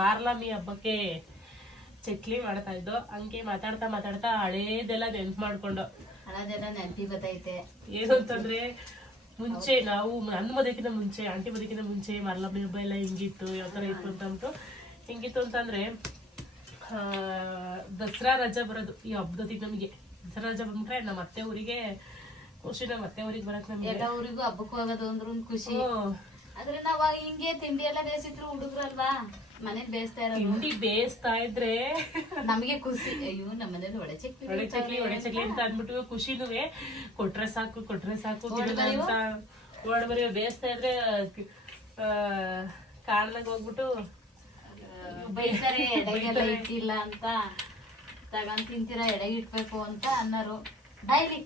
ಮಾರ್ಲಮಿ ಹಬ್ಬಕ್ಕೆ ಚಕ್ಲಿ ಮಾಡ್ತಾ ಇದ್ದೋ ಹಂಗೆ ಮಾತಾಡ್ತಾ ಮಾತಾಡ್ತಾ ಹಳೇದೆಲ್ಲ ನೆನ್ಪು ಮಾಡ್ಕೊಂಡು. ಹಳದೆಲ್ಲ ನೆನಪಿ ಬತ್ತೈತೆ. ಏನು ಅಂತಂದ್ರೆ ಮುಂಚೆ ನಾವು ನನ್ನ ಮದಕ್ಕಿಂತ ಮುಂಚೆ ಆಂಟಿ ಮದಕ್ಕಿಂತ ಮುಂಚೆ ಮಾರ್ಲಮಿ ಹಬ್ಬ ಎಲ್ಲ ಹಿಂಗಿತ್ತು ಯಾವ ತರ ಇತ್ತು ಅಂತ ಹಿಂಗಿತ್ತು ಹೆಂಗಿತ್ತು ಅಂತಂದ್ರೆ ದಸರಾ ರಜಾ ಬರೋದು ಈ ಹಬ್ಬದೊತ್ತಿಗೆ ನಮಗೆ. ದಸರಾ ರಜಾ ಬಂದ್ರೆ ನಮ್ಮ ಅತ್ತೆ ಊರಿಗೆ ಖುಷಿ ನಮ್ಮ ಅತ್ತೆ ಊರಿಗೆ ಬರಕ್ ನಮ್ಗೆ. ಎಲ್ಲ ಊರಿಗೂ ಹಬ್ಬಕ್ಕೆ ಹೋಗೋದು ಅಂದ್ರೆ ಒಂದು ಖುಷಿ. ಆದ್ರೆ ನಾವ್ ಹಿಂಗೆ ತಿಂಡಿ ಎಲ್ಲ ಬೇಯಿಸಿದ್ರು ಹುಡುಗ್ರಲ್ವಾ ಮನೇಲಿ ಬೇಯಿಸ್ತಾ ಇರೋದು? ತಿಂಡಿ ಬೇಯಿಸ್ತಾ ಇದ್ರೆ ನಮಗೆ ಖುಷಿ. ಅಯ್ಯೋ ನಮ್ಮ ಮನೇಲಿ ಒಡೆ ಚಕ್ಲಿ ಒಡೆ ಚಕ್ಲಿ ಒಡೆ ಚಕ್ಲಿ ಅಂತ ಅಂದ್ಬಿಟ್ಟು ಖುಷಿನುವೆ. ಕೊಟ್ರೆ ಸಾಕು ಕೊಟ್ರೆ ಸಾಕು ಅಂತ ಅಂತ ಓಡ್ಬರಿ ಬೇಯಿಸ್ತಾ ಇದ್ರೆ ಆ, ಕಾರಣದಾಗ ಹೋಗ್ಬಿಟ್ಟು ಬೈತಾರೆ ಎಡೆಗೆಲ್ಲ ಇಟ್ಟಿಲ್ಲ ಅಂತ. ತಗೊಂಡ್ ತಿಂತೀರಾ ಎಡೆಗೆ ಇಟ್ಬೇಕು ಅಂತ ಅನ್ನೋರು. ಡೈಲಿ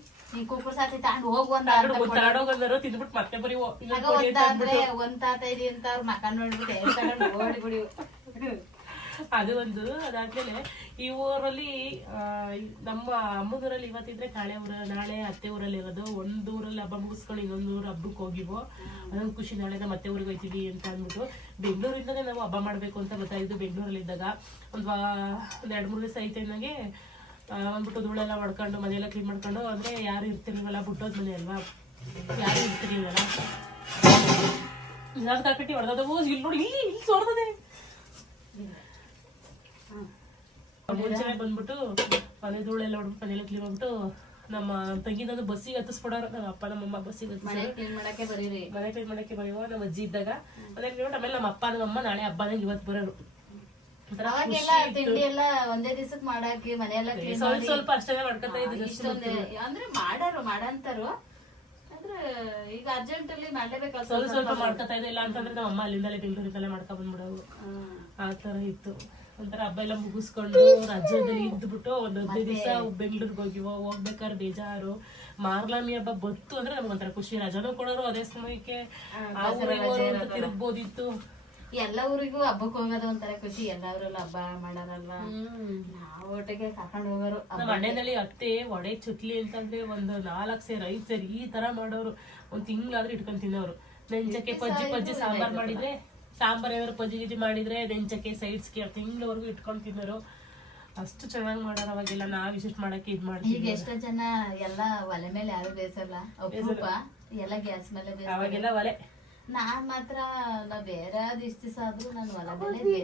ಕುಕ್ಕರ್ ಸಾತಿ ತಗೊಂಡ್ ಹೋಗ್ ಒಂದ್ ಅರ್ಧ ಕೊಡು. ತಿಂದ್ಬಿಟ್ಟು ಮತ್ತೆ ಬರೀ ಓ- ಆಗ ಕೊಡಿ ಅಂತ ಒಂದಾದ್ರೆ ಅಂದ್ಬಿಟ್ಟು. ಒಂದ್ ತಾತ ಇದೆ ಅಂತ ಅವ್ರ ನೋಡ್ಬಿಟ್ಟು ಎಷ್ಟ್ ತಗೊಂಡು ಓಡ್ಬಿಡಿ ಅದು ಒಂದು. ಅದಾದ್ಮೇಲೆ ಈ ಊರಲ್ಲಿ ಆ, ಈ- ನಮ್ಮ ಅಮ್ಮದೂರಲ್ಲಿ ಇವತ್ತಿದ್ರೆ ಕಾಳೆ ಊರ ನಾಳೆ ಅತ್ತೆ ಊರಲ್ಲಿ ಇರೋದು. ಒಂದ್ ಊರಲ್ಲಿ ಹಬ್ಬ ಮುಗಿಸ್ಕೊಂಡು ಇನ್ನೊಂದ್ ಊರ್ ಹಬ್ಬಕ್ಕೆ ಹೋಗಿವೋ ಅದೊಂದು ಖುಷಿ. ನಾಳೆ ನಮ್ಮ ಅತ್ತೆ ಊರಿಗೆ ಹೋಯ್ತೀವಿ ಅಂತ ಅಂದ್ಬಿಟ್ಟು ಬೆಂಗಳೂರಿಂದನೇ ನಾವು ಹಬ್ಬ ಮಾಡ್ಬೇಕು ಅಂತ ಗೊತ್ತಾಯಿತು. ಬೆಂಗಳೂರಲ್ಲಿ ಇದ್ದಾಗ ಒಂದ್ ವಾ ಒಂದ್ ಎರಡ್ ಮೂರ್ ದಿವಸ ಐತೆ ನಂಗೆ ಅಂದ್ಬಿಟ್ಟು ಧೂಳೆಲ್ಲ ಹೊಡ್ಕೊಂಡು ಮನೆಯೆಲ್ಲ ಕ್ಲೀನ್ ಮಾಡ್ಕೊಂಡು ಅಂದ್ರೆ ಯಾರು ಇರ್ತಿರ್ಲಿಲ್ವಲ್ಲ ಬಿಟ್ಟೋದ್ ಮನೆ ಅಲ್ವಾ? ಯಾರು ಇರ್ತಿರ್ಲಿಲ್ವಲ್ಲ? ನಾನು ಕಾಕಟ್ಟಿ ಹೊಡೆದವು ಇಲ್ಲಿ ನೋಡಿ ಇಲ್ಲಿ ಇಲ್ಲಿ ಸೋರ್ದದೆ. ಮುಂಚೆನೆ ಬಂದ್ಬಿಟ್ಟು ಮನೆ ಧೂಳೆಲ್ಲ ಹೊಡ್ಬಿಟ್ಟು ಮನೆಯೆಲ್ಲ ಕ್ಲೀನ್ ಮಾಡ್ಬಿಟ್ಟು ನಮ್ಮ ತಂಗಿನದು ಬಸ್ಸಿಗೆ ಹತ್ತಿಸ್ಕೊಡೋರು ನಮ್ಮ ಅಪ್ಪ ನಮ್ಮಮ್ಮ ಬಸ್ಸಿಗೆ ಮನೆ ಕ್ಲೀನ್ ಮಾಡಕ್ಕೆ ಬರೀರಿ. ಮನೆ ಕ್ಲೀನ್ ಮಾಡಕ್ಕೆ ಬರೆಯುವ ನಮ್ಮ ಅಜ್ಜಿ ಇದ್ದಾಗ. ಮನೆ ಕ್ಲೀನ್ ಆಮೇಲೆ ನಮ್ಮ ಅಪ್ಪ ನಮ್ಮಮ್ಮ ನಾಳೆ ಹಬ್ಬದಾಗ ಇವತ್ತು ಬರೋರು. ಒಂಥರ ಅವಾಗೆಲ್ಲ ತಿಂಡಿ ಎಲ್ಲ ಒಂದೇ ದಿವಸಕ್ ಮಾಡಾಕಿ ಮನೆಯೆಲ್ಲ ಕ್ಲೀನ್ ಸ್ವಲ್ಪ ಸ್ವಲ್ಪ ಅಷ್ಟೇ ಮಾಡ್ಕೊತಾ ಇದ್ದೀನಿ ಇಷ್ಟೊಂದೇ ಅಂದ್ರೆ ಮಾಡಾರು ಮಾಡಂತಾರು. ಆದ್ರೆ ಈಗ ಅರ್ಜೆಂಟ್ ಅಲ್ಲಿ ಮಾಡ್ಲೇಬೇಕಲ್ಲ ಸ್ವಲ್ಪ ಸ್ವಲ್ಪ ಮಾಡ್ಕೊತಾ ಇದೆ ಇಲ್ಲ ಅಂತಂದ್ರೆ ನಮ್ಮ ಅಮ್ಮ ಅಲ್ಲಿಂದಲೇ ಬೆಂಗಳೂರಿಂದಲೇ ಮಾಡ್ಕೊಂಡ್ ಬಂದ್ಬಿಡೋದು ಹ್ಮ್. ಆ ತರ ಇತ್ತು. ಒಂಥರ ಹಬ್ಬ ಎಲ್ಲ ಮುಗಿಸ್ಕೊಂಡು ರಾಜ್ಯದಲ್ಲಿ ಇದ್ಬಿಟ್ಟು ಒಂದ್ ಹದಿನೈದು ದಿವಸ ಬೆಂಗಳೂರಿಗೆ ಹೋಗಿವೋ ಹೋಗ್ಬೇಕಾದ್ರೆ ಬೇಜಾರು. ಮಾರ್ಲಾಮಿ ಹಬ್ಬ ಬತ್ತು ಅಂದ್ರೆ ನಮ್ಗೆ ಒಂಥರ ಖುಷಿ ರಜಾನೂ ಕೊಡೋರು ಅದೇ ಸಮಯಕ್ಕೆ. ಆ ಊರಿಗೆ ಹೋದ್ರು ಅಂತ ತಿರುಗ್ಬೋದಿತ್ತು. ಎಲ್ಲ ಊರಿಗೂ ಹಬ್ಬಕ್ ಹೋಗೋದು ಒಂಥರ ಖುಷಿ. ಎಲ್ಲ ಊರಲ್ಲೂ ಹಬ್ಬ ಮಾಡಾರಲ್ವಾ ನಾವು ಒಟ್ಟಿಗೆ ಕರ್ಕೊಂಡು ಹೋಗೋರು ನಮ್ಮ ಅಣ್ಣನಲ್ಲಿ ಅತ್ತೆ ಒಡೆ ಚುಟ್ಲಿ ಅಂತಂದ್ರೆ ಒಂದು ನಾಲ್ಕು ಸೇರ್ ಐದ್ ಸೇರ್ ಈ ತರ ಮಾಡೋರು. ಒಂದ್ ತಿಂಗ್ಳಾದ್ರೂ ಇಟ್ಕೊಂಡ್ ತಿನ್ನೋರು. ನೆಂಚಕ್ಕೆ ಪಜ್ಜಿ ಪಜ್ಜಿ ಸಾಂಬಾರ್ ಮಾಡಿದ್ರೆ ಸಾಂಬಾರ್ ಏನಾದ್ರು ಪಜ್ಜಿ ಗಿಜ್ಜಿ ಮಾಡಿದ್ರೆ ನೆಂಚಕ್ಕೆ ಸೈಡ್ಸ್ಗೆ ತಿಂಗಳವರೆಗೂ ಇಟ್ಕೊಂಡ್ ತಿನ್ನೋರು. ಅಷ್ಟು ಚೆನ್ನಾಗಿ ಮಾಡೋರು ಅವಾಗೆಲ್ಲ. ನಾವ್ ಇಷ್ಟ ಮಾಡಕ್ಕೆ ಇದ್ ಈಗ ಮಾಡ್ತೀವಿ ಎಷ್ಟೋ ಜನ ಎಲ್ಲ ಒಲೆ ಮೇಲೆ ಯಾರು ಬೇಸಲ್ಲ. ಅಪರೂಪ. ಎಲ್ಲ ಗ್ಯಾಸ್ ಮೇಲೆ ಅವಾಗೆಲ್ಲ ಒಲೆ. ನಾನ್ ಮಾತ್ರ ನಾ ಬೇರೆ ಇಷ್ಟ ದಿವಸ ಆದ್ರೂ ನಾನು ಹೊಲದಲ್ಲೇ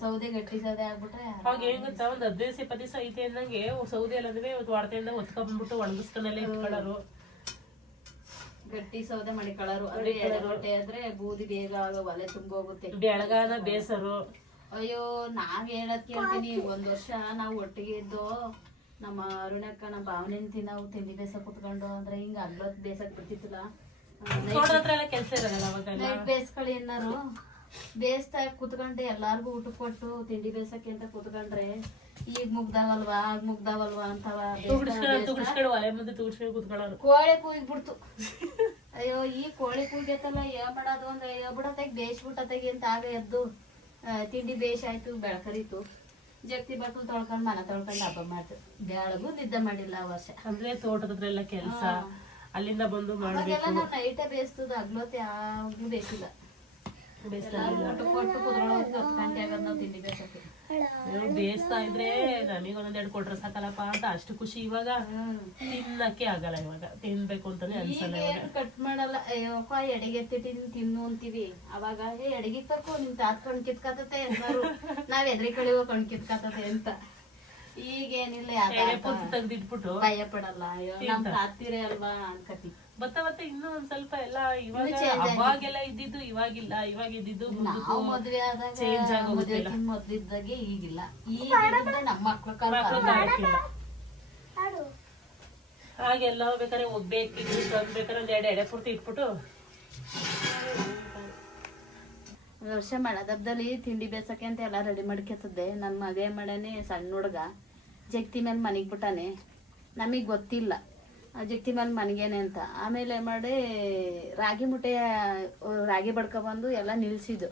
ಸೌದೆ ಗಟ್ಟಿ ಸೌದೆ ಆಗ್ಬಿಟ್ರೆ ಅವಾಗ ಏನ್ ಗೊತ್ತಾ ಒಂದ್ ಹದಿನೈದು ದಿವಸ ಇಪ್ಪತ್ತು ದಿವಸ ಐತೆ ಅಂದಂಗೆ ಸೌದೆ ಅಲ್ಲಂದ್ರೆ ಒಂದು ವಾರದಿಂದ ಹೊತ್ಕೊಂಡ್ಬಿಟ್ಟು ಒಣಗಿಸ್ಕೊಂಡೆಲ್ಲ ಇಟ್ಕೊಳ್ಳೋರು. ಗಟ್ಟಿ ಸೌದೆ ಮಡಿಕೊಳ್ಳೋರು ಅದೇ ಎಳೆ ರೊಟ್ಟೆ ಆದ್ರೆ ಬೂದಿ ಬೇಗ ಆಗ ಒಲೆ ತುಂಬೋಗುತ್ತೆ. ಬೆಳಗಾನ ಬೇಸರು. ಅಯ್ಯೋ ನಾವ್ ಹೇಳದ್ ಕೇಳ್ತೀನಿ. ಒಂದ್ ವರ್ಷ ನಾವು ಒಟ್ಟಿಗೆ ಇದ್ದು ನಮ್ಮ ಅರುಣಕ್ಕ ನಮ್ಮ ಭಾವನೆ ತಿನ್ನ ತಿಂಡಿ ಬೇಸ ಕುತ್ಕೊಂಡು ಅಂದ್ರೆ ಹಿಂಗ ಅಗ್ಲತ್ ಬೇಸಕ್ ಬಿಡ್ತಿತ್ತಲ್ಲ. ಹತ್ರ ಎಲ್ಲ ಕೆಲಸ ಇರಲ್ಲ ಅವಾಗೆಲ್ಲ? ನೈಟ್ ಬೇಯಿಸ್ಕೊಳ್ಳಿ ಏನಾರು ಬೇಯಿಸ್ತಾ ಕುತ್ಕೊಂಡೆ ಎಲ್ಲಾರ್ಗು ಊಟ ಕೊಟ್ಟು ತಿಂಡಿ ಬೇಸಕ್ಕೆ ಅಂತ ಕುತ್ಕೊಂಡ್ರೆ ಈಗ ಮುಗ್ದಾವಲ್ವಾ ಆಗ ಮುಗ್ದಾವಲ್ವಾ ಅಂತವ ತುಗುಡ್ಸ್ಕೊಂಡು ಒಲೆ ಮುಂದೆ ಕೂತ್ಕೊಳ್ಳೋರು. ಕೋಳಿ ಕೂಗ್ಬಿಡ್ತು ಅಯ್ಯೋ ಈ ಕೋಳಿ ಕೂಗೈತಲ್ಲ ಏ ಮಾಡೋದು ಅಂದ್ರೆ ಅಯ್ಯೋ ಬಿಡತ್ತಾಗ ಬೇಯಿಸ್ಬಿಟ್ಟತ್ತಾಗಿ ಅಂತ ಆಗ ಎದ್ದು ತಿಂಡಿ ಬೇಯಿಸಿ ಆಯ್ತು ಬೆಳಕರಿತು ಜಗ್ತಿ ಬಟ್ಟಲು ತೊಳ್ಕೊಂಡ್ ಮನೆ ತೊಳ್ಕೊಂಡ್ ಹಬ್ಬ ಮಾಡ್ತು. ಬೆಳಗು ನಿದ್ದೆ ಮಾಡಿಲ್ಲ ಆ ವರ್ಷ. ಅಂದ್ರೆ ತೋಟದ ಹತ್ರ ಕೆಲಸ ಅಲ್ಲಿಂದ ಬಂದು ಮಾಡಬೇಕು. ನೈಟೇ ಬೇಯಿಸ್ತದ ಹಗ್ಲೊತ್ತು ಯಾವಾಗ್ಲೂ ಬೇಯಿಸಿಲ್ಲ ಬೇಯಿಸ್ತಾ ಇದ್ರೆ ನಮಗೆ ಒಂದೊಂದೆರಡು ಕೊಟ್ರೆ ಸಾಕಲ್ಲಪ್ಪ ಅಂತ ಅಷ್ಟು ಖುಷಿ ಇವಾಗ ತಿನ್ನಕ್ಕೆ ಆಗಲ್ಲ ಇವಾಗ. ತಿನ್ಬೇಕು ಅಂತಾನೆ ಅನ್ಸಲ್ಲ ಕಟ್ ಮಾಡಲ್ಲ. ಅಯ್ಯೋಪ್ಪ ತಿನ್ ತಿನ್ನು ಅಂತೀವಿ. ಅವಾಗ ಏ ಎಡಗಿ ಕರ್ಕೊ ನಿನ್ ತಾತ್ ಕಣ್ ಕಿತ್ಕತತೆ ನಾವ್ ಎದ್ರಿ ಕಳಿವ ಕಣ್ ಕಿತ್ಕತತೆ ಅಂತ. ಈಗೇನಿಲ್ಲ ಪುತ್ತು ತೆಗ್ದಿಟ್ಬಿಟ್ಟು ಭಯ ಪಡಲ್ಲ. ಅಯ್ಯೋ ನಮ್ ತಾತಿರೇ ಅಲ್ವಾ ಅನ್ಕತಿ. ಬತ್ತ ಬತ್ತ ಇನ್ನೂ ಒಂದ್ ಸ್ವಲ್ಪ ಎಲ್ಲ ಇವಾಗ. ಅವಾಗೆಲ್ಲ ಇದ್ದಿದ್ದು ಇವಾಗಿಲ್ಲ. ಇವಾಗ ಇದ್ದಿದ್ದು ನಾವು ಮದ್ವೆ ಆದಾಗ ಚೇಂಜ್. ಮದ್ವೆಕಿನ್ ಮೊದ್ಲಿದ್ದಾಗೆ ಈಗಿಲ್ಲ. ಈಗ ನಮ್ಮ ಮಕ್ಳ ಕಾಲ. ಹಾಗೆಲ್ಲ ಬೇಕಾದ್ರೆ ಒಬ್ಬೇಕು ಬೇಕಾದ್ರೆ ಒಂದ್ ಎರಡು ಎಡೆ ಪೂರ್ತಿ ಇಟ್ಬಿಟ್ಟು. ವರ್ಷ ಮಳೆದಬ್ಬದಲ್ಲಿ ತಿಂಡಿ ಬೇಸಕ್ಕೆ ಅಂತ ಎಲ್ಲ ರೆಡಿ ಮಾಡ್ಕೊತದ್ದೆ ನನ್ನ ಮಗ ಮಾಡೇನೆ ಮಾಡಾನೆ ಸಣ್ಣ ಹುಡ್ಗ. ಜಗ್ತಿ ಮೇಲೆ ಮನೆಗೆ ಬಿಟ್ಟಾನೆ. ನಮಗೆ ಗೊತ್ತಿಲ್ಲ. ಜಗ್ತಿ ಮೇಲೆ ಮನೆಗೇನೆ ಅಂತ. ಆಮೇಲೆ ಏನ್ ಮಾಡಿ ರಾಗಿ ಮುಟ್ಟೆ ರಾಗಿ ಬಡ್ಕೊಬಂದು ಎಲ್ಲ ನಿಲ್ಸಿದ್ದು.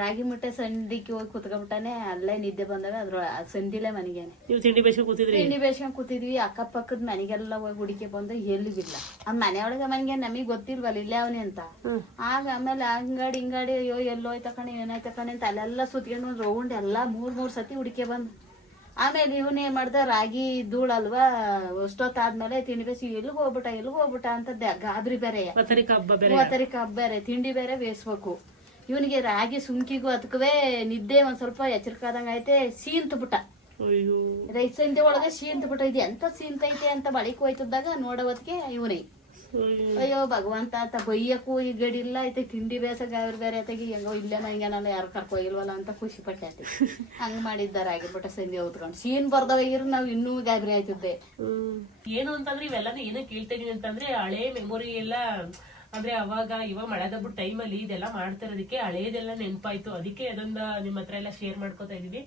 ರಾಗಿ ಮುಟ್ಟೆ ಸಂಡಿಕ್ಕೆ ಹೋಗಿ ಕುತ್ಕೊಂಡ್ಬಿಟ್ಟಾನೆ ಅಲ್ಲೇ ನಿದ್ದೆ ಬಂದಾಗ ಅದ್ರ ಸಂದಿಲೇ ಮನೆಗೇನೆ. ನೀವು ತಿಂಡಿ ಬೇಸಿಗೆ ಕೂತಿದ್ರಿ? ತಿಂಡಿ ಬೇಸ್ಕೊಂಡ್ ಕೂತಿದ್ವಿ. ಅಕ್ಕಪಕ್ಕದ ಮನೆಗೆಲ್ಲ ಹೋಗಿ ಹುಡುಕಿ ಬಂದು ಎಲ್ಲಿಗಿಲ್ಲ. ಆ ಮನೆಯೊಳಗೆ ಮನೆಗೆ ನಮಗೆ ಗೊತ್ತಿಲ್ವಲ್ಲ ಇಲ್ಲೇ ಅವನೇ ಅಂತ. ಆಗ ಆಮೇಲೆ ಅಂಗಡಿ ಹಿಂಗಾಡಿ ಅಯ್ಯೋ ಎಲ್ಲೋಯ್ತಕಣ ಏನಾಯ್ತಕಣೆ ಏನಾಯ್ತ ಕಣೆ ಅಂತ ಅಲ್ಲೆಲ್ಲ ಸುತ್ಕೊಂಡು ಒಂದು ರೌಂಡ್ ಎಲ್ಲ ಮೂರ್ ಮೂರ್ ಸತಿ ಹುಡುಕಿ ಬಂದ್. ಆಮೇಲೆ ಇವನ್ ಏನ್ ಮಾಡ್ದ ರಾಗಿ ಧೂಳಲ್ವಾ ಅಷ್ಟೊತ್ತಾದ್ಮೇಲೆ ತಿಂಡಿ ಬೇಸಿ ಎಲ್ಲಿಗೆ ಹೋಗ್ಬಿಟ್ಟ ಎಲ್ಲಿಗೆ ಹೋಗ್ಬಿಟ್ಟ ಅಂತ ಗಾಬರಿ ಬೇರೆ. ಮೂವತ್ತರಿಕ ಹಬ್ಬ ಬೇರೆ. ತಿಂಡಿ ಬೇರೆ ಬೇಯಿಸ್ಬೇಕು. ಇವನಿಗೆ ರಾಗಿ ಸುಂಕಿಗೂ ಅದಕ್ಕವೇ ನಿದ್ದೆ ಒಂದ್ ಸ್ವಲ್ಪ ಎಚ್ಚರಿಕಾದಂಗ ಐತೆ ಸೀಂತ್ ಬಿಟ್ಟ ರೈತ ಒಳಗೆ ಸೀಂತ್ ಬಿಟ್ಟ ಇದು. ಎಂತ ಸೀಂತೈತೆ ಅಂತ ಬಳಿಕ ಹೋಯ್ತದಾಗ ನೋಡೋದಕ್ಕೆ ಇವನೇ. ಅಯ್ಯೋ. ಅಯ್ಯೋ ಭಗವಂತ ಆತ ಬೈಯಕ್ಕೂ ಈ ಗಡಿ ಇಲ್ಲ. ಐತೆ ತಿಂಡಿ ಬೇಸ ಅವ್ರ ಬೇರೆ ಐತೆಗಿ ಹೆಂಗೋ ಇಲ್ಲೇ ನಂಗೆ ನಾನು ಯಾರು ಕರ್ಕೊಯಿಲ್ವಲ್ಲ ಅಂತ ಖುಷಿ ಪಟ್ಟೆ ಹಂಗ ಹಂಗ್ ಮಾಡಿದ್ದಾರ ಆಗಿಬಿಟ್ಟ ಸಂಜೆ ಉತ್ಕೊಂಡು ಸೀನ್ ಬರ್ದಾಗ ಇರು ನಾವ್ ಇನ್ನೂ ಗಾಬರಿ ಆಯ್ತಿದ್ದೆ. ಹ್ಮ್. ಏನು ಅಂತಂದ್ರೆ ಇವೆಲ್ಲಾನು ಏನೋ ಕೇಳ್ತೀನಿ ಅಂತಂದ್ರೆ ಹಳೆ ಮೆಮೊರಿ ಎಲ್ಲ ಅಂದ್ರೆ ಅವಾಗ ಇವಾಗ ಮಳೆ ಟೈಮ್ ಟೈಮಲ್ಲಿ ಇದೆಲ್ಲ ಮಾಡ್ತಾ ಇರೋದಕ್ಕೆ ಹಳೇದೆಲ್ಲ ನೆನಪಾಯ್ತು. ಅದಕ್ಕೆ ಅದೊಂದ ನಿಮ್ಮ ಹತ್ರ ಎಲ್ಲ ಶೇರ್ ಮಾಡ್ಕೊತಾ ಇದೀವಿ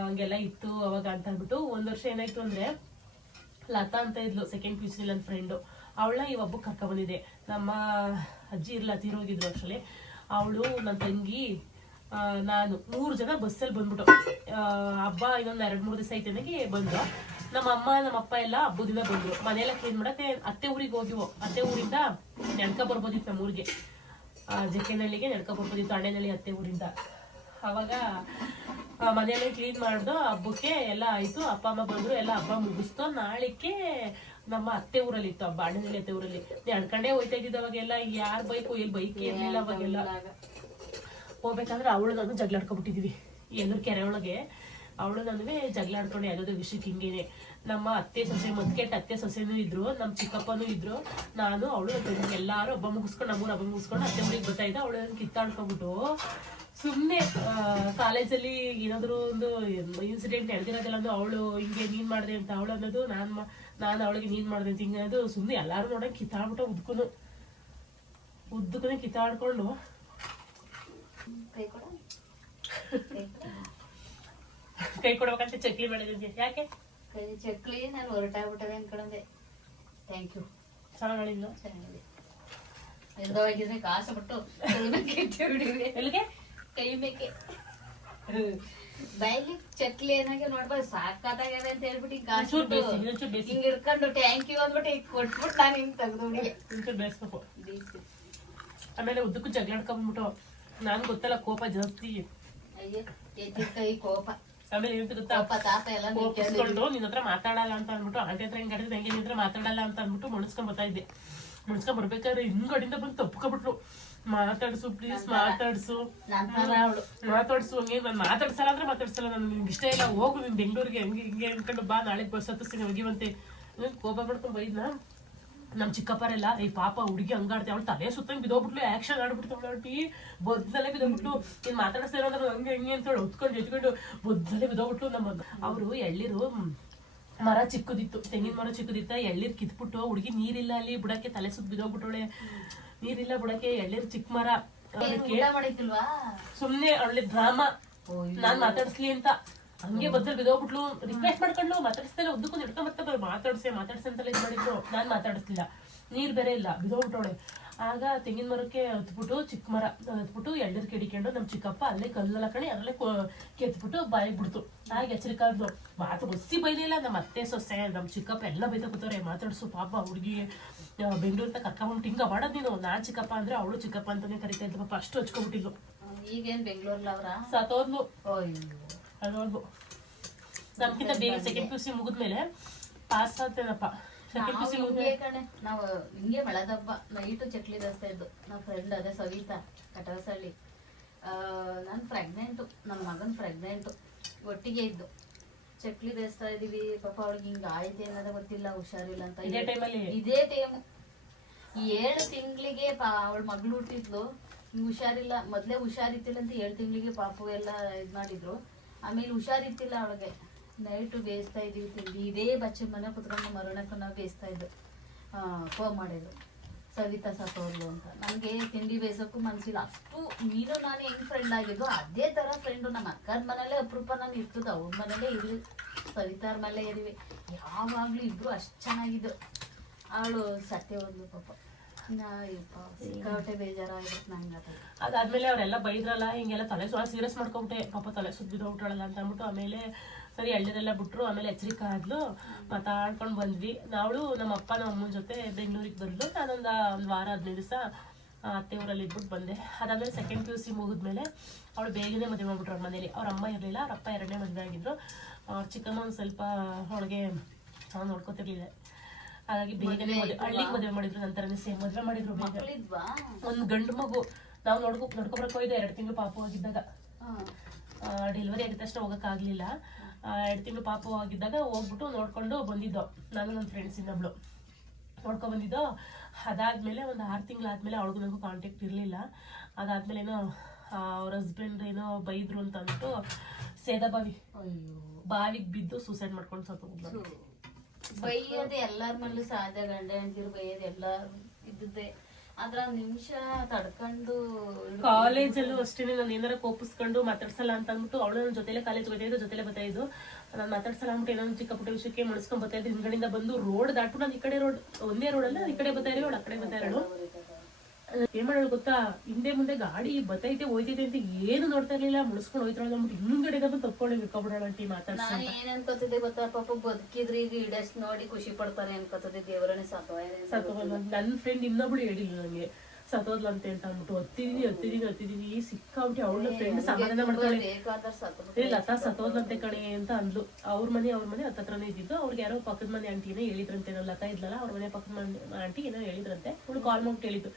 ಹಂಗೆಲ್ಲ ಇತ್ತು ಅವಾಗ ಅಂತ ಅಂದ್ಬಿಟ್ಟು. ಒಂದ್ ವರ್ಷ ಏನಾಯ್ತು ಅಂದ್ರೆ ಲತಾ ಅಂತ ಇದ್ಲು ಸೆಕೆಂಡ್ ಪಿ ಯು ಸಿ ನನ್ನ ಫ್ರೆಂಡು ಅವಳನ್ನ ಈ ಹಬ್ಬಕ್ಕೆ ಕರ್ಕ ಬಂದಿದೆ ನಮ್ಮ ಅಜ್ಜಿ ಇರ್ಲ, ತೀರೋಗಿದ್ರು ಆ್ಯಕ್ಚುಲಿ ಅವಳು ನನ್ನ ತಂಗಿ ನಾನು ಮೂರು ಜನ ಬಸ್ಸಲ್ಲಿ ಬಂದ್ಬಿಟ್ಟು ಹಬ್ಬ ಇನ್ನೊಂದು ಎರಡು ಮೂರು ದಿವಸ ಐತೆ ನನಗೆ ಬಂದ್ರು ನಮ್ಮ ಅಮ್ಮ, ನಮ್ಮ ಅಪ್ಪ ಎಲ್ಲ ಹಬ್ಬದಿಂದ ಬಂದ್ರು. ಮನೆಯೆಲ್ಲ ಕ್ಲೀನ್ ಮಾಡಕ್ಕೆ ಅತ್ತೆ ಊರಿಗೆ ಹೋಗಿವೋ ಅತ್ತೆ ಊರಿಂದ ನೆನ್ಕ ಬರ್ಬೋದಿತ್ತು ನಮ್ಮ ಊರಿಗೆ. ಜಕ್ಕೆನಹಳ್ಳಿಗೆ ನೆಡ್ಕ ಬರ್ಬೋದಿತ್ತು, ಅಣ್ಣನಹಳ್ಳಿ ಅತ್ತೆ ಊರಿಂದ. ಅವಾಗ ಮನೆಯಲ್ಲೇ ಕ್ಲೀನ್ ಮಾಡ್ದು ಹಬ್ಬಕ್ಕೆ ಎಲ್ಲ ಆಯಿತು. ಅಪ್ಪ, ಅಮ್ಮ ಬಂದ್ರು, ಎಲ್ಲ ಹಬ್ಬ ಮುಗಿಸ್ತು. ನಾಳಿಕೆ ನಮ್ಮ ಅತ್ತೆ ಊರಲ್ಲಿ ಇತ್ತು, ಹಬ್ಬ ಅಣ್ಣನಹಳ್ಳಿ ಅತ್ತೆ ಊರಲ್ಲಿ. ನಡ್ಕೊಂಡೇ ಹೋಯ್ತಾ ಇದ್ದಿದ್ದು ಅವಾಗೆಲ್ಲ, ಯಾರ್ ಬೈಕು, ಎಲ್ಲಿ ಬೈಕ್ ಇರ್ಲಿಲ್ಲ ಅವಾಗೆಲ್ಲ. ಹೋಗ್ಬೇಕಂದ್ರೆ ಅವಳು ನಾನು ಜಗಳ ಆಡ್ಕೊಂಡ್ಬಿಟ್ಟಿದೀವಿ ಎಲ್ಲರ ಕೆರೆ ಒಳಗೆ ಅವಳು ನನಗೆ ಜಗ್ಲಾಡ್ಕೊಂಡು ಆಡ್ಕೊಂಡು ಯಾವುದೋ ವಿಷಯಕ್ಕೆ ಹಿಂಗೇನೆ. ನಮ್ಮ ಅತ್ತೆ ಸೊಸೆ ಮದ್ಕೆಟ್ ಅತ್ತೆ ಸೊಸೆನೂ ಇದ್ರು, ನಮ್ಮ ಚಿಕ್ಕಪ್ಪನೂ ಇದ್ರು. ನಾನು, ಅವಳು ಎಲ್ಲರೂ ಹಬ್ಬ ಮುಗಿಸ್ಕೊಂಡು, ನಮ್ಮೂರು ಹಬ್ಬ ಮುಗಿಸ್ಕೊಂಡು ಅತ್ತೆ ಊರಿಗೆ ಬರ್ತಾ ಇದ್ದ. ಅವಳು ಕಿತ್ತಾಡ್ಕೊಂಡ್ಬಿಟ್ಟು ಸುಮ್ಮನೆ ಕಾಲೇಜಲ್ಲಿ ಏನಾದ್ರು ಒಂದು ಇನ್ಸಿಡೆಂಟ್ ನಡೆದಿರೋದಿಲ್ಲ ಅಂದ್ರೆ ಅವಳು ಹಿಂಗೆ ನೀನ್ ಮಾಡ್ದೆ ಅಂತ ಅವಳು ಅನ್ನೋದು ನಾನ್ ನಾನು ಅವಳಿಗೆ ನೀನ್ ಮಾಡ್ದೆ ಅಂತ ಹಿಂಗೆ ಅನ್ನೋದು ಸುಮ್ಮನೆ ಎಲ್ಲಾರು ನೋಡೋಕೆ ಕಿತ್ತಾಡ್ಬಿಟ್ಟು ಉದ್ಕೊಂಡು ಉದ್ದಕ್ಕೆ ಕಿತ್ತಾಡ್ಕೊಂಡು. ಕೈ ಕೊಡ ಕೈ ಕೊಡ. ಕೈ ಕೊಡ್ಬೇಕಂತ ಚಕ್ಲಿ ಮಾಡಿದ್ದೆ ಯಾಕೆ? ಕೈ ಚಕ್ಲಿ ನಾನು ಹೊರಟಾಗ್ಬಿಟ್ಟದೆ ಅನ್ಕೊಂಡೆ. ಥ್ಯಾಂಕ್ ಯು ಚೆನ್ನಾಗಿಲ್ಲ. ಚೆನ್ನಾಗಿದೆ. ಇಲ್ದವಾಗಿದ್ರೆ ಕಾಸು ಬಿಟ್ಟು ಎಲ್ಲಿಗೆ? ಕೈ ಮೇಕೆ ಬೈಲಿ ಚಕ್ಲಿ ಏನಾಗೆ ನೋಡ್ಬೋದು ಸಾಕಾದಾಗ ಅಂತ ಹೇಳ್ಬಿಟ್ಟು ಈಗ ಒಂಚೂರು ಬೇಯಿಸಿ ಹಿಂಗ್ ಇಟ್ಕೊಂಡು ಟ್ಯಾಂಕ್ ಯು ಅಂದ್ಬಿಟ್ಟು ಈಗ ಕೊಟ್ಬಿಟ್ಟು ನಾನು ಹಿಂಗ್ ತೆಗ್ದು ಬಿಡಿ ಒಂಚೂರು ಬೇಯಿಸ್ಬೇಕು. ಆಮೇಲೆ ಉದ್ದಕ್ಕೂ ಜಗಳ ಆಡ್ಕೊಂಡ್ಬಿಟ್ಟು ನಾನು ಗೊತ್ತಲ್ಲ ಕೋಪ ಜಾಸ್ತಿ. ಅಯ್ಯೋ ಕೈ ಕೋಪ. ಆಮೇಲೆ ಏನ್ ಗೊತ್ತಾ? ಕೋಪ ತಾಪ ಎಲ್ಲ ನೀವ್ ಕೇಳಿದ್ರಿ. ಕೋಪಿಸ್ಕೊಂಡು ನಿನ್ನ ಹತ್ರ ಮಾತಾಡಲ್ಲ ಅಂತ ಅಂದ್ಬಿಟ್ಟು ಆಂಟಿ ಹತ್ರ ಹಿಂಗ್ ನಿನ್ನ ಹತ್ರ ಮಾತಾಡಲ್ಲ ಅಂತ ಅಂದ್ಬಿಟ್ಟು ಮುಣಿಸ್ಕೊಂಡ್ ಬರ್ತಾ ಇದ್ದೆ. ಮುಣಿಸ್ಕೊಂಡ್ ಬರ್ಬೇಕಾದ್ರೆ ಹಿಂಗಡಿಂದ ಬಂದು ತಪ್ಕೊಬಿಟ್ಲು ಮಾತಾಡ್ಸು ಪ್ಲೀಸ್ ಮಾತಾಡ್ಸು. ಮಾತಾಡ್ಸು ಹಂಗೆ ನಾನು ಮಾತಾಡ್ಸಲ್ಲ ಅಂದ್ರೆ ಮಾತಾಡ್ಸಲ್ಲ ನಾನು ನಿನ್ಗೆ ಇಷ್ಟ ಇಲ್ಲ ಹೋಗು ನೀನು ಬೆಂಗಳೂರಿಗೆ ಹಂಗೆ ಹಿಂಗೆ ಅನ್ಕೊಂಡು ಬಾ ನಾಳೆ ಬಸ್ ಹತ್ತಿಸ್ತೀನಿ ಹೋಗಿವಂತೆ ಕೋಪ ಮಾಡ್ಕೊಂಡು ಬೈದ್ನ? ನಮ್ ಚಿಕ್ಕಪ್ಪರೆಲ್ಲ ಈ ಪಾಪ ಹುಡುಗಿ ಹಂಗಾಡ್ತೆ ಅವಳು ತಲೆ ಸುತ್ತಂಗೆ ಬಿದೋಗ್ಬಿಟ್ಲು ಆಕ್ಷನ್ ಆಡ್ಬಿಡ್ತಾವಳು ಹೊಟ್ಟಿ ಬೊದ್ದಲೆ ಬಿದೋಗ್ಬಿಟ್ಟು ನೀನ್ ಮಾತಾಡಿಸ್ತಾ ಅಂದ್ರೆ ಹಂಗೆ ಹಂಗೆ ಅಂತ ಹೇಳಿ ಹೊತ್ಕೊಂಡು ಎತ್ಕೊಂಡು ಬೊದ್ದಲೆ ಬಿದ್ದೋಗ್ಬಿಟ್ಲು ನಮ್ಮ ಅವರು ಎಳ್ಳಿರು ಮರ ಚಿಕ್ಕದಿತ್ತು ತೆಂಗಿನ ಮರ ಚಿಕ್ಕದಿತ್ತ ಎಳ್ನೀರ್ ಕಿತ್ಬಿಟ್ಟು ಹುಡುಗಿ ನೀರಿಲ್ಲ ಅಲ್ಲಿ ಬಿಡಕ್ಕೆ ತಲೆ ಸುತ್ತ ಬಿದೋಗ್ಬಿಟ್ಟವಳೆ ನೀರಿಲ್ಲ ಬಿಡಕ್ಕೆ ಎಳ್ಳೀರ್ ಚಿಕ್ಕ ಮರ. ಸುಮ್ನೆ ಅವಳಿ ಡ್ರಾಮಾ. ನಾನ್ ಮಾತಾಡ್ಸ್ಲಿ ಅಂತ. ಹಂಗೆ ಬದ್ದಲ್ ಬಿದೋಗ್ಬಿಟ್ಲು. ರಿಕ್ವೆಸ್ಟ್ ಮಾಡ್ಕೊಂಡು ಮಾತಾಡಿಸ್ತಿಲ್ಲ ಉದ್ದಕ್ಕೂ ಹಿಡ್ಕೊಂಡ್ ಮತ್ತೆ ಮಾತಾಡ್ಸಿ ಮಾತಾಡ್ಸಿ ಅಂತೆಲ್ಲ ಇದು ಮಾಡಿದ್ರು. ನಾನ್ ಮಾತಾಡಿಸ್ಲಿಲ್ಲ. ನೀರ್ ಬೇರೆ ಇಲ್ಲ ಬಿದೋಗ್ಬಿಟ್ಟವಳೆ. ಆಗ ತೆಂಗಿನ ಮರಕ್ಕೆ ಹತ್ಬಿಟ್ಟು ಚಿಕ್ಕ ಮರ ಹತ್ಬಿಟ್ಟು ಎಳ್ಳರ್ ಕೆಡಿಕೊಂಡು ನಮ್ ಚಿಕ್ಕಪ್ಪ ಅಲ್ಲೇ ಕಲ್ಲಲ್ಲ ಕಣಿ ಅಲ್ಲೇ ಕೆತ್ಬಿಟ್ಟು ಬಾಯಿಗೆ ಬಿಡ್ತು. ಆಗ ಎಚ್ಚರಿಕಾದ್ರು ಮಾತು ಬಸ್ಸಿ ಬೈಲಿಲ್ಲ. ನಮ್ಮ ಅತ್ತೆ ಸೊಸೆ ನಮ್ ಚಿಕ್ಕಪ್ಪ ಎಲ್ಲ ಬೈತಾ ಕೂತವ್ರೆ ಮಾತಾಡ್ಸು ಪಾಪ ಹುಡುಗಿ. ಬೆಂಗಳೂರು ಅಂತ ಕರ್ಕೊಂಡ್ಬಿಟ್ಟು ಹಿಂಗ ಮಾಡೋದ್ ನೀನು. ಚಿಕ್ಕಪ್ಪ ಅಂದ್ರೆ ಅವಳು ಚಿಕ್ಕಪ್ಪ ಅಂತಾನೆ ಕರಿತಾ ಇದ್ದ ಪಾಪ ಅಷ್ಟು ಹಚ್ಕೊಬಿಟ್ಟಿದ್ಲು. ಈಗೇನ್ ಬೆಂಗಳೂರಲ್ಲಿ ಅವ್ರ? ಸತ್ತೋದ್ಲು ಅಯ್ಯೋ. ಅದೊಂದು ನಮ್ಗಿಂತ ಬೇಗ ಸೆಕೆಂಡ್ ಪಿ ಯು ಸಿ ಮುಗಿದ್ಮೇಲೆ ಪಾಸ್ ಆಗ್ತೇನಪ್ಪ ಸೆಕೆಂಡ್ ಪಿ ಯು ಸಿ ಮುಗಿದ್ಮೇಲೆ ಕಣೆ ನಾವು ಹಿಂಗೆ ಮಳದಪ್ಪ ನೈಟು ಚಕ್ಲಿ ದಸ್ತಾ ಇದ್ದು ನಮ್ಮ ಫ್ರೆಂಡ್ ಅದೇ ಸವಿತಾ ಕಟವಸಳ್ಳಿ. ನಾನು ಪ್ರೆಗ್ನೆಂಟು ನನ್ನ ಮಗನ್ ಪ್ರೆಗ್ನೆಂಟು ಒಟ್ಟಿಗೆ ಇದ್ದು. ಚಕ್ಲಿ ಬೇಯಿಸ್ತಾ ಇದೀವಿ. ಪಾಪ ಅವ್ಳಿಗೆ ಹಿಂಗ ಆಯ್ತು ಅನ್ನೋದೇ ಗೊತ್ತಿಲ್ಲ ಹುಷಾರಿಲ್ಲ ಅಂತ ಇದೇ ಟೈಮಲ್ಲಿ ಇದೇ ಟೈಮ್ ಏಳು ತಿಂಗಳಿಗೆ ಪಾ ಅವಳ ಮಗಳು ಹುಟ್ಟಿದ್ಲು. ಹುಷಾರಿಲ್ಲ. ಮೊದಲೇ ಹುಷಾರಿತ್ತಿಲ್ಲ ಅಂತ ಏಳು ತಿಂಗಳಿಗೆ ಪಾಪು ಎಲ್ಲ ಇದ್ ಮಾಡಿದ್ರು. ಆಮೇಲೆ ಹುಷಾರಿತ್ತಿಲ್ಲ ಅವಳಿಗೆ. ನೈಟು ಬೇಯಿಸ್ತಾ ಇದೀವಿ ತಿಂಡಿ. ಇದೇ ಬಚ್ಚ ಮನೆ ಕುತ್ಕೊಂಡು ಮರಣಕ್ಕೂ ನಾವು ಬೇಯಿಸ್ತಾ ಇದ್ದು. ಫೋನ್ ಮಾಡಿದ್ರು ಸವಿತಾ ಸತ್ತೋದ್ಲು ಅಂತ. ನನಗೆ ತಿಂಡಿ ಬೇಯಿಸೋಕ್ಕೂ ಮನಸ್ಸಿಲ್ಲ ಅಷ್ಟು ನೀನು ನಾನು ಹೆಂಗೆ ಫ್ರೆಂಡ್ ಆಗಿದ್ದು, ಅದೇ ಥರ ಫ್ರೆಂಡು ನಮ್ಮ ಅಕ್ಕನ ಮನೇಲೆ ಅಪರೂಪ ನಾನು ಇರ್ತದೆ ಅವ್ರ ಮನೇಲೆ ಇರಲಿ. ಸವಿತಾರ ಮನೇಲೆ ಇರಿವಿ ಯಾವಾಗಲೂ ಇಬ್ಬರು ಅಷ್ಟು ಚೆನ್ನಾಗಿದ್ದು. ಅವಳು ಸತ್ಯ ಒಂದು ಪಾಪ. ಸಿಕ್ಕಾಪಟ್ಟೆ ಬೇಜಾರಾಗ್ಬಿಟ್ಟು ನಂಗೆ ಅದು. ಅದಾದ್ಮೇಲೆ ಅವರೆಲ್ಲ ಬೈದ್ರಲ್ಲ, ಹಿಂಗೆಲ್ಲ ತಲೆ ಸುಳ ಸೀರಿಯಸ್ ಮಾಡ್ಕೊಂಬಿಟ್ಟೆ. ಪಾಪ ತಲೆ ಸುದ್ದಿದ್ದು ಹೋಗ್ಬಿಟ್ರಲ್ಲ ಅಂತ ಅಂದ್ಬಿಟ್ಟು ಆಮೇಲೆ ಸರಿ ಎಳ್ಳೆಲ್ಲ ಬಿಟ್ರು, ಆಮೇಲೆ ಎಚ್ಚರಿಕೆ ಆದ್ಲು. ಮಾತಾಡ್ಕೊಂಡು ಬಂದ್ವಿ. ನಾವಳು ನಮ್ಮ ಅಪ್ಪ, ನಮ್ಮ ಅಮ್ಮನ ಜೊತೆ ಬೆಂಗಳೂರಿಗೆ ಬಂದ್ಲು ನಾನೊಂದು ಒಂದು ವಾರ ಹದಿನೈದು ದಿವಸ ಅತ್ತೆ ಊರಲ್ಲಿ ಇದ್ಬಿಟ್ಟು ಬಂದೆ. ಅದಾದಮೇಲೆ ಸೆಕೆಂಡ್ ಪಿ ಯು ಸಿ ಮುಗಿದ್ಮೇಲೆ ಅವಳು ಬೇಗನೆ ಮದುವೆ ಮಾಡ್ಬಿಟ್ರು ಅವ್ರ ಮನೇಲಿ. ಅವ್ರ ಅಮ್ಮ ಇರಲಿಲ್ಲ, ಅವ್ರ ಅಪ್ಪ ಎರಡನೇ ಮದುವೆ ಆಗಿದ್ರು. ಚಿಕ್ಕಮ್ಮ ಒಂದು ಸ್ವಲ್ಪ ಅವಳಿಗೆ ಚೆನ್ನಾಗಿ ನೋಡ್ಕೊತಿರ್ಲಿಲ್ಲ. ಹಾಗಾಗಿ ಬೇಗನೆ ಮದುವೆ ಹಳ್ಳಿಗೆ ಮದುವೆ ಮಾಡಿದ್ರು ನಂತರನೇ ಸೇಮ್ ಮದುವೆ ಮಾಡಿದ್ರು ಬೇಗ? ಒಂದು ಗಂಡು ಮಗು ನಾವು ನೋಡ್ಕೊ ನೋಡ್ಕೊಬರಕ್ ಹೋಯ್ದು ಎರಡು ತಿಂಗಳು ಪಾಪು ಆಗಿದ್ದಾಗ. ಹಾ. ಡೆಲಿವರಿ ಆಗಿದ ತಕ್ಷಣ ಹೋಗೋಕ್ಕಾಗಲಿಲ್ಲ ಎರಡು ತಿಂಗಳು ಪಾಪು ಆಗಿದ್ದಾಗ ಹೋಗ್ಬಿಟ್ಟು ನೋಡ್ಕೊಂಡು ಬಂದಿದ್ದೋ ನಾನು ನನ್ನ ಫ್ರೆಂಡ್ಸ್ ಇನ್ನೊಬ್ಳು. ನೋಡ್ಕೊ ಬಂದಿದ್ದೋ ಅದಾದ್ಮೇಲೆ ಒಂದು ಆರು ತಿಂಗಳಾದ್ಮೇಲೆ ಅವಳಿಗೂ ನನಗೂ ಕಾಂಟ್ಯಾಕ್ಟ್ ಇರಲಿಲ್ಲ. ಅದಾದ್ಮೇಲೆ ಏನೋ ಅವ್ರ ಹಸ್ಬೆಂಡ್ ಏನೋ ಬೈದ್ರು ಅಂತ ಅಂದ್ಬಿಟ್ಟು ಸೇದಾ ಬಾವಿ ಬಾವಿಗೆ ಬಿದ್ದು ಸೂಸೈಡ್ ಮಾಡ್ಕೊಂಡು ಸತ್ತು ಬೈಯೋದು ಎಲ್ಲಾರ ಮೇಲೂ ಸಹಜ ಗಂಡ ಹೆಂಡತಿರು ಬೈಯೋದು ಎಲ್ಲಾರು ಇದ್ದದ್ದೇ. ಆದ್ರ ನಿಮಿಷ ತಡ್ಕೊಂಡು ಕಾಲೇಜಲ್ಲೂ ಅಷ್ಟೇನೆ ನಾನು ಏನಾರ ಕೋಪಿಸ್ಕೊಂಡು ಮಾತಾಡ್ಸಲ್ಲ ಅಂತ ಅಂದ್ಬಿಟ್ಟು ಅವಳು ನನ್ನ ಜೊತೆಲೆ ಕಾಲೇಜ್ ಹೋಗ್ತಾ ಜೊತೆಲೆ ಬರ್ತಾ ಇದ್ದು ನಾನು ಮಾತಾಡ್ಸಲ್ಲ ಅಂದ್ಬಿಟ್ಟು ಏನೋ ಚಿಕ್ಕ ಪುಟ್ಟ ವಿಷಯಕ್ಕೆ ಮುಡಿಸ್ಕೊಂಡ್ ಬರ್ತಾ ಇದ್ದು ಹಿಂದ್ಗಡೆಯಿಂದ ಬಂದು ರೋಡ್ ದಾಟು ನಾನು ಈ ಕಡೆ ರೋಡ್, ಒಂದೇ ರೋಡ್ ಅಲ್ಲ ಈ ಕಡೆ ಬರ್ತಾ ಇರೋ ಆ ಕಡೆ ಬರ್ತಾ ಇರೋಳು ಏನ್ ಮಾಡೋಳು ಗೊತ್ತಾ? ಹಿಂದೆ ಮುಂದೆ ಗಾಡಿ ಬತ್ತೈತೆ ಹೋಯ್ತೈತೆ ಅಂತ ಏನು ನೋಡ್ತಾ ಇರ್ಲಿಲ್ಲ. ಮುಳಿಸ್ಕೊಂಡು ಹೋಯ್ತಾಳೆ ಅಂದ್ಬಿಟ್ಟು ಹಿಂದ್ಗಡೆ ಬಂದು ತಪ್ಕೊಂಡು ಇಟ್ಕೊಬಿಡೋಣ ಅಂಟಿ ಮಾತಾಡ್ಸ ನಾನು ಏನ್ ಅನ್ಕೋತಿದ್ದೆ ಗೊತ್ತಾ? ಪಾಪ ಬದುಕಿದ್ರೆ ಈಗ ಇಡಸ್ಟ್ ನೋಡಿ ಖುಷಿ ಪಡ್ತಾರೆ ಅನ್ಕೋತದೆ ದೇವರನ್ನೇ ಸಾಕವಾಗಿದೆ ನನ್ ಫ್ರೆಂಡ್ ಇನ್ನೊಬ್ಳು ಹೇಳಿಲ್ಲ ನಂಗೆ. ಸತ್ತೋದ್ಲ ಅಂತ ಅಂದ್ಬಿಟ್ಟು ಹತ್ತಿದೀನಿ ಹತ್ತಿದೀನಿ ಹತ್ತಿದೀನಿ. ಸಿಕ್ಕಾಬಿಟ್ಟು ಅವಳ ಫ್ರೆಂಡ್ ಸಮಾಧಾನ ಮಾಡ್ತಾಳೆ. ಬೇಕಾದ್ರೆ ಸಾಕು ಏ ಲತಾ ಸತ್ತೋದ್ಲಂತೆ ಕಣೆ ಅಂತ ಅಂದ್ಲು. ಅವ್ರ ಮನೆ ಅವ್ರ ಮನೆ ಹತ್ತತ್ರನೇ ಇದ್ದಿದ್ದು. ಅವ್ರಿಗೆ ಯಾರೋ ಪಕ್ಕದ ಮನೆ ಆಂಟಿನೇ ಹೇಳಿದ್ರಂತೆ. ಲತಾ ಇದ್ಲಲ್ಲ ಅವ್ರ ಮನೆ ಪಕ್ಕದ ಮನೆ ಆಂಟಿ ಏನೋ ಹೇಳಿದ್ರಂತೆ. ಅವಳು ಕಾಲ್ ಮಾಡ್ಬಿಟ್ಟು ಹೇಳಿದ್ದು.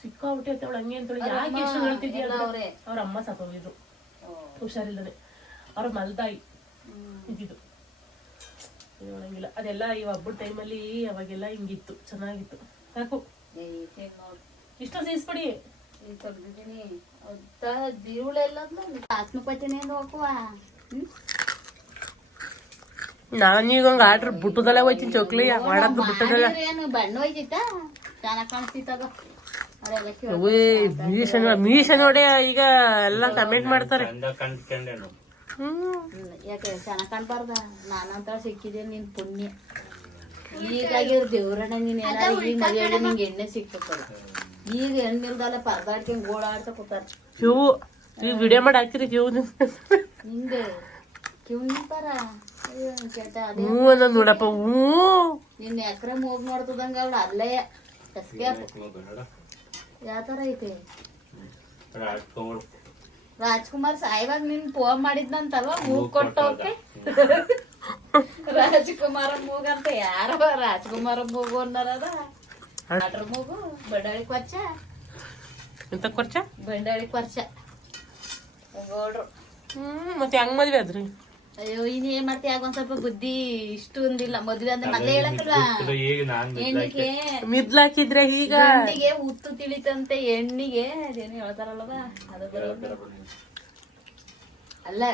ಸಿಕ್ಕಾಬಿಟ್ಟೆ ಅಂತ ಅವಳು ಹಂಗೆ ಅಂತ ಯಾಕೆ ಎಷ್ಟು ಹೇಳ್ತಿದ್ಯಾ ಎಲ್ಲ ಅಂದ್ರೆ ಅವ್ರ. ಅಮ್ಮ ಸತ್ತೋಗಿದ್ರು. ಹುಷಾರಿಲ್ಲದೆ. ಅವ್ರ ಮಲ್ತಾಯಿ. ಇದ್ದಿದ್ದು ಏನು ಅದೆಲ್ಲ ಈ ಹಬ್ಬದ ಟೈಮಲ್ಲಿ ಅವಾಗೆಲ್ಲ ಹಿಂಗಿತ್ತು. ಚೆನ್ನಾಗಿತ್ತು. ಸಾಕು. ಇಷ್ಟು ಸೇರಿಸ್ಬಿಡಿ ನಾನೀಗ ಹಂಗ ಆರ್ಡ್ರ್ ಬುಟ್ಟದಲ್ಲೇ ಹೋಯ್ತೀನಿ ಚೌಕ್ಲಿ. ಮಾಡಕ್ ಬುಟ್ಟದಲ್ಲ. ಏನು ಬಣ್ಣ ಹೋಯ್ತಿತ್ತ ಚೆನ್ನಾಗ್ ಕಾಣಿಸ್ತಿತ್ತಾಗ ಕೇಳ್ ಮೀಶ ಮೀಶ ನೋಡಿ ಈಗ ಎಲ್ಲ ಕಮೆಂಟ್ ಮಾಡ್ತಾರೆ. ಯಾಕೆ ಚೆನ್ನಾಗ್ ಕಾಣ್ಬಾರ್ದ? ನಾನಂತ ಸಿಕ್ಕಿದೆ ನಿನ್ ಪುಣ್ಯ. ಈಗಾಗಿರ್ ದೇವ್ರಣ್ಣ ನೀನ್ ಏನಾರ ಈಗ ಮದುವೆ ನಿಂಗೆ ಎಣ್ಣೆ ಸಿಕ್ತಲ್ಲ ಈಗ ಹೆಣ್ಣಿಲ್ದಲ್ಲ ಪರದಾಡ್ಕೊಂಡ್ ಗೋಳಾಡ್ತಾ ಕೂತಾರ. ಕ್ಯೂ ನೀವು ವಿಡಿಯೋ ಮಾಡಿ ಹಾಕ್ತಿರಿ ಕ್ಯೂ ಹಿಂಗೆ ಕಿವ್ ನಿಂತಾರ? ಹ್ಞೂ ಅನ್ನೋದು ನೋಡಪ್ಪ. ಹ್ಞೂ. ನಿನ್ನ ಎಕರೆ ಮೂಗ್ ನೋಡ್ತದಂಗ ಅವಳ ಅಲ್ಲೇ ಎಸ್ಕೇಪ್. ಯಾವ ತರ ಐತೆ? ರಾಜ್ಕುಮಾರ್ ರಾಜ್ಕುಮಾರ್ ಸಾಯಿವಾಗ ನಿನ್ ಪೋನ್ ಮಾಡಿದ್ನಂತಲ್ವಾ? ಮೂಗ್ ಕೊಟ್ಟೋಕೆ ರಾಜ್ಕುಮಾರ ಮೂಗ್ ಅಂತ ಯಾರ ರಾಜ್ಕುಮಾರ ಮೂಗು ಅನ್ನರದ? ಅದ್ರ ಮೂಗು ಬಂಡಾಳಿ ಕೊರ್ಚ. ಎಂತ ಕೊರ್ಚ? ಬಂಡಾಳಿ ಕೊರ್ಚ. ಗೋಡ್ರು. ಹ್ಮ್ ಮತ್ತೆ ಹೆಂಗ್ ಮದ್ವೆ ಆದ್ರಿ? ಅಯ್ಯೋ ಇನ್ ಏನ್ ಮಾಡ್ತೀಯ ಆಗ ಒಂದ್ ಸ್ವಲ್ಪ ಬುದ್ಧಿ ಇಷ್ಟು ಒಂದಿಲ್ಲ ಮದ್ವೆ ಅಂದ್ರೆ ಮೊದ್ಲೇ ಹೇಳಕ್ಕಲ್ವಾ? ಈಗ ನಾನ್ ಹೆಣ್ಣಿಗೆ ಹುತ್ತು ಹಾಕಿದ್ರೆ ಈಗ ಗಂಡಿಗೆ ಉತ್ತು ತಿಳಿತಂತೆ ಹೆಣ್ಣಿಗೆ ಅದೇನು ಹೇಳ್ತಾರಲ್ವ ಅದು ಬರೋದು ಅಲ್ಲ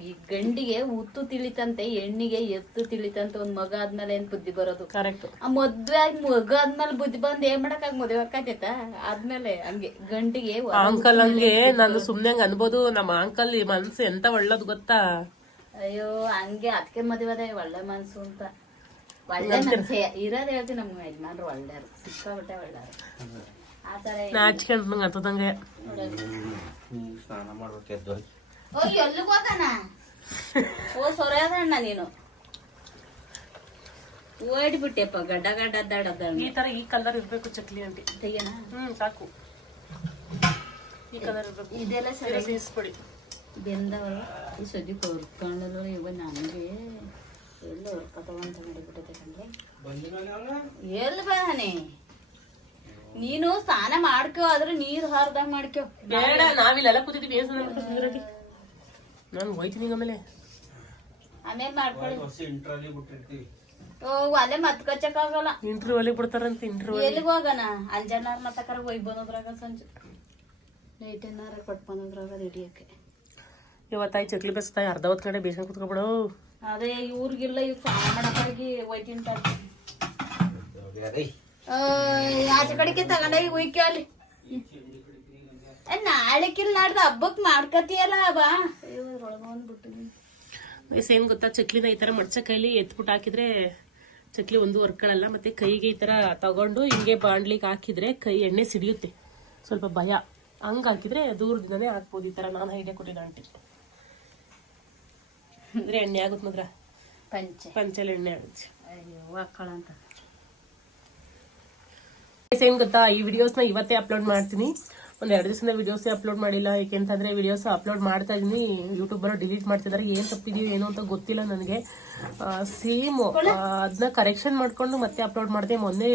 ಈ ಗಂಡಿಗೆ ಉತ್ತು ತಿಳಿತಂತೆ ಹೆಣ್ಣಿಗೆ ಎತ್ತು ತಿಳಿತಂತೆ ಒಂದ್ ಮಗ ಆದ್ಮೇಲೆ ಏನ್ ಬುದ್ಧಿ ಬರೋದು? ಕರೆಕ್ಟ್ ಆ ಮದ್ವೆ ಆಗಿ ಮಗ ಆದ್ಮೇಲೆ ಬುದ್ಧಿ ಬಂದ್ ಏನ್ ಮಾಡಕ್ ಆಗ ಮದ್ವೆ ಆಕೈತ? ಆದ್ಮೇಲೆ ಹಂಗೆ ಗಂಡಿಗೆ ಅಂಕಲ್ ಹಂಗೆ ನಾನು ಸುಮ್ನೆ ಹಂಗ ಅನ್ಬೋದು. ನಮ್ಮ ಅಂಕಲ್ ಮನ್ಸು ಎಂತ ಒಳ್ಳೇದು ಗೊತ್ತಾ? ಅಯ್ಯೋ ಹಂಗೆ ಅದಕ್ಕೆ ಮದುವೆ ಅದೇ ಒಳ್ಳೆ ಮನ್ಸು ಅಂತ. ಒಳ್ಳೆ ಮನ್ಸೆ. ಇರೋದು ಹೇಳ್ತೀನಿ ನಮ್ಮ ಯಜಮಾನ್ರು ಒಳ್ಳೆಯರು ಸಿಕ್ಕಾಬಿಟ್ಟೆ ನಾಚ್ಕೊಂಡ್ ನಂಗೆ ಅಂತದಂಗೆ ಸ್ನಾನ ಮಾಡ್ಬೇಕು ಎದ್ದು ಓ ಎಲ್ಲಿಗೆ ಹೋಗೋಣ ಓ ಸೊರೆಯದಣ್ಣ ನೀನು. ಓಡ್ಬಿಟ್ಟೆಪ್ಪ ಗಡ್ಡ ಗಡ್ಡ ಈ ತರ ಈ ಕಲರ್ ಇರ್ಬೇಕು ಚಕ್ಲಿ ಅಂಟಿ ಹ್ಮ್ ಸಾಕು. ಈ ಕಲರ್ ಇರ್ಬೇಕು. ಇದೆಲ್ಲ ಸರಿ. ಸೇರಿಸ್ಬಿಡಿ ಬೆಂದವಳು ಈ ಸದ್ಯ ಕೊರ್ಕೊಂಡಲ್ಲ ಇವ ನನಗೆ ಎಲ್ಲಿ ಹೊರ್ಕೊತವಂತ ಮಾಡಿಬಿಟ್ಟಿದೆ ಕಂಡ್ರೆ ಎಲ್ಲಿ ಬಾನೆ ನೀನು ಸ್ನಾನ ಮಾಡ್ಕೋ ಆದ್ರೆ ನೀರು ಹಾರ್ದಾಗ ಮಾಡ್ಕೋ ಬೇಡ ನಾವಿಲ್ಲೆಲ್ಲ ಕೂತಿದ್ವಿ ನಾನು ಹೋಯ್ತೀನಿ ಆಮೇಲೆ ಆಮೇಲೆ ಮಾಡ್ಕೊಳ್ಳಿ ಓ ಅಲ್ಲೇ ಮತ್ ಕಚ್ಚಕ್ಕಾಗಲ್ಲ ಇಂಟರ್ವ್ಯೂ ಅಲ್ಲಿ ಬಿಡ್ತಾರಂತ ಇಂಟರ್ವ್ಯೂ ಎಲ್ಲಿಗೆ ಹೋಗೋಣ ಅಂಜನಾರ್ ಮತ್ತಕರ ಹೋಗಿ ಬಂದದ್ರಾಗ ಸಂಜೆ ನೈಟ್ ಏನಾರ ಕೊಟ್ಟು ಬಂದದ್ರಾಗ ರೆಡಿಯಕ್ಕೆ ಇವತ್ತಾಯ್ ಚಕ್ಲಿ ಬೆಸ್ತಾಯಿ ಅರ್ಧ ಹೊತ್ತು ಕಡೆ ಬೇಸನ್ ಕುತ್ಕೊಬಿಡು. ಅದೇ ಇವ್ರಿಗಿಲ್ಲ ಇವ್ ಮಾಡಕ್ಕಾಗಿ ಹೋಯ್ತೀನಿ ಆಚೆ ಕಡೆಗೆ ತಗೊಂಡೋಗಿ ಒಯ್ಕೊ ಅಲ್ಲಿ. ನಾಳೆಕಿಲ್ ನಾಡ್ದು ಹಬ್ಬಕ್ ಮಾಡ್ಕತಿಯಲ್ಲ ಬಾ. ಏನ್ ಗೊತ್ತಾ? ಚಕ್ಲಿನ ಈ ತರ ಮಡ್ಚ ಕೈಲಿ ಎತ್ಬಿಟ್ಟು ಹಾಕಿದ್ರೆ ಚಕ್ಲಿ ಒಂದು ವರ್ಕ್ಗಳಲ್ಲ ಮತ್ತೆ ಕೈಗೆ ಈ ತರ ತಗೊಂಡು ಹಿಂಗೆ ಬಾಂಡ್ಲಿಗೆ ಹಾಕಿದ್ರೆ ಕೈ ಎಣ್ಣೆ ಸಿಡಿಯುತ್ತೆ. ಸ್ವಲ್ಪ ಭಯ. ಹಂಗೆ ಹಾಕಿದ್ರೆ ದೂರದಿಂದನೇ ಹಾಕ್ಬೋದು ಈ ತರ. ನಾನು ಐಡಿಯಾ ಕೊಟ್ಟಿದ್ದೆ ಆಂಟಿ. ಅಂದ್ರೆ ಎಣ್ಣೆ ಆಗುತ್ತೆ ಮಾತ್ರ. ಪಂಚೆ. ಪಂಚಲ್ ಎಣ್ಣೆ ಆಗುತ್ತೆ. ಅಯ್ಯೋ ಹಾಕೊಳ್ಳಂತ ಏನ್ ಗೊತ್ತಾ? ಈ ವಿಡಿಯೋಸ್ನ ಇವತ್ತೇ ಅಪ್ಲೋಡ್ ಮಾಡ್ತೀನಿ. ಒಂದ್ ಎರಡು ದಿವಸದಿಂದ ವಿಡಿಯೋಸ್ ಅಪ್ಲೋಡ್ ಮಾಡಿಲ್ಲ. ಯಾಕೆಂತಂದ್ರೆ ವಿಡಿಯೋಸ್ ಅಪ್ಲೋಡ್ ಮಾಡ್ತಾ ಇದೀನಿ. ಯೂಟ್ಯೂಬ್ ಡಿಲೀಟ್ ಮಾಡ್ತಿದ್ದಾರೆ ಏನ್ ತಪ್ಪಿದೀವಿ ಏನು ಅಂತ ಗೊತ್ತಿಲ್ಲ ನನಗೆ. ಸೇಮ್ ಅದನ್ನ ಕರೆಕ್ಷನ್ ಮಾಡ್ಕೊಂಡು ಮತ್ತೆ ಅಪ್ಲೋಡ್ ಮಾಡಿದೆ. ಮೊನ್ನೆ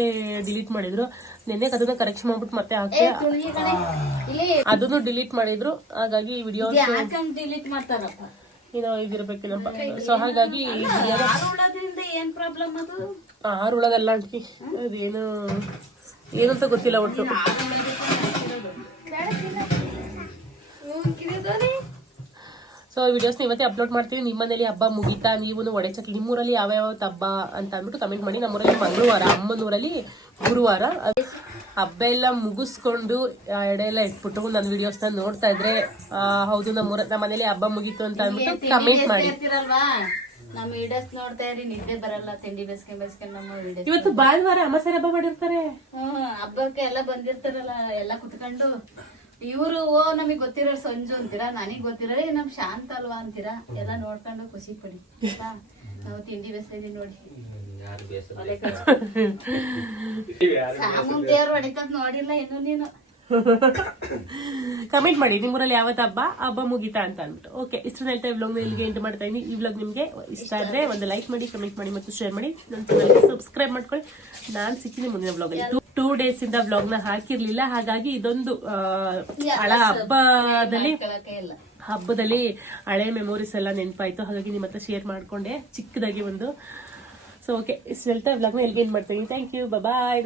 ಡಿಲೀಟ್ ಮಾಡಿದ್ರು. ನಿನ್ನೆ ಅದನ್ನ ಕರೆಕ್ಷನ್ ಮಾಡ್ಬಿಟ್ಟು ಮತ್ತೆ ಹಾಕಿ ಅದನ್ನು ಡಿಲೀಟ್ ಮಾಡಿದ್ರು. ಹಾಗಾಗಿ ಈ ವಿಡಿಯೋ ಡಿಲೀಟ್ ಮಾಡ್ತಾರಪ್ಪ? ಏನೋ ಇದಿರ್ಬೇಕಿಲ್ಲಪ್ಪ ಸೊ ಹಾಗಾಗಿ ಆರು ಉಳದಲ್ಲ ಅಂಟಿ ಅದೇನು ಏನು ಅಂತ ಗೊತ್ತಿಲ್ಲ ಒಟ್ಟು. ಸೊ ವಿಡಿಯೋಸ್ನ ಇವತ್ತೇ ಅಪ್ಲೋಡ್ ಮಾಡ್ತೀನಿ ನಿಮ್ಮ ಮನೇಲಿ ಹಬ್ಬ ಮುಗಿತಾ ನೀವು ಒಡೆ ಚಕ್ಲಿ. ನಿಮ್ಮೂರಲ್ಲಿ ಯಾವ ಯಾವ ಹಬ್ಬ ಅಂತ ಅಂದ್ಬಿಟ್ಟು ಕಮೆಂಟ್ ಮಾಡಿ. ನಮ್ಮೂರಲ್ಲಿ ಮಂಗಳವಾರ ಅಮ್ಮನೂರಲ್ಲಿ ಗುರುವಾರ. ಹಬ್ಬ ಎಲ್ಲ ಮುಗಿಸ್ಕೊಂಡು ಎಡೆ ಎಲ್ಲ ಇಟ್ಬಿಟ್ಟು ನನ್ನ ವಿಡಿಯೋಸ್ನ ನೋಡ್ತಾ ಇದ್ರೆ ಹೌದು ನಮ್ಮೂರ ನಮ್ಮ ಮನೇಲಿ ಹಬ್ಬ ಮುಗೀತು ಅಂತ ಅಂದ್ಬಿಟ್ಟು ಕಮೆಂಟ್ ಮಾಡಿ. ನಮ್ಮ ವಿಡಿಯೋಸ್ ನೋಡ್ತಾ ಇರಿ ನಿದ್ದೆ ಬರಲ್ಲ. ತಿಂಡಿ ಬೇಸ್ಕೊಂಡ್ ಬೇಸ್ಕೊಂಡ್ ನಮ್ಮ ವಿಡಿಯೋಸ್ ಇವತ್ತು ಭಾನುವಾರ ಅಮಾಸೆ ಹಬ್ಬ ಮಾಡಿರ್ತಾರೆ. ಹ್ಮ್ ಹಬ್ಬಕ್ಕೆ ಎಲ್ಲ ಬಂದಿರ್ತಾರಲ್ಲ ಎಲ್ಲ ಕುತ್ಕೊಂಡು. ಇವ್ರು ಓ ನಮಗ್ ಗೊತ್ತಿರೋ ಸಂಜು ಅಂತೀರಾ ನನಗ್ ಗೊತ್ತಿರೋ ನಮ್ ಶಾಂತ ಅಲ್ವಾ ಅಂತೀರಾ? ಎಲ್ಲ ನೋಡ್ಕೊಂಡು ಖುಷಿ ಪಡಿ. ಆಯ್ತಾ? ನಾವು ತಿಂಡಿ ಬೇಸ್ತಾ ಇದೀವಿ ನೋಡಿ ಸಾಮೂನ್ ದೇವ್ರು ಹೊಡಿತದ್ ನೋಡಿಲ್ಲ ಇನ್ನು ನೀನು. ಕಮೆಂಟ್ ಮಾಡಿ. ನಿಮ್ಮೂರಲ್ಲಿ ಯಾವತ್ತ ಹಬ್ಬ? ಹಬ್ಬ ಮುಗಿತಾ ಅಂತ ಅಂದ್ಬಿಟ್ಟು. ಓಕೆ ಇಷ್ಟು ಹೇಳ್ತಾ ಈ ವ್ಲಾಗ್ ಇಲ್ಲಿಗೆ ಎಂಟು ಮಾಡ್ತಾ ಇದೀನಿ. ಈ ವ್ಲಾಗ್ ನಿಮಗೆ ಇಷ್ಟ ಆದ್ರೆ ಒಂದು ಲೈಕ್ ಮಾಡಿ ಕಮೆಂಟ್ ಮಾಡಿ ಮತ್ತು ಶೇರ್ ಮಾಡಿ. ನನ್ನ ಚಾನಲ್ಗೆ ಸಬ್ಸ್ಕ್ರೈಬ್ ಮಾಡ್ಕೊಳ್ಳಿ. ನಾನು ಸಿಕ್ಕಿನಿ ಮುಂದಿನ ವ್ಲಾಗ್ ಅಲ್ಲಿ. ಟೂ ಡೇಸ್ ಇಂದ ಬ್ಲಾಗ್ನ ಹಾಕಿರ್ಲಿಲ್ಲ. ಹಾಗಾಗಿ ಇದೊಂದು ಹಳ ಹಬ್ಬದಲ್ಲಿ ಹಬ್ಬದಲ್ಲಿ ಹಳೆ ಮೆಮೊರೀಸ್ ಎಲ್ಲ ನೆನಪಾಯ್ತು. ಹಾಗಾಗಿ ನಿಮ್ಮ ಹತ್ರ ಶೇರ್ ಮಾಡ್ಕೊಂಡೆ. ಚಿಕ್ಕದಾಗಿ ಒಂದು. ಸೊ ಓಕೆ ಇಷ್ಟು ಹೇಳ್ತಾ ವ್ಲಾಗ್ನ ಎಲ್ಲಿಗೆ ಏನು ಮಾಡ್ತೀನಿ. Thank you bye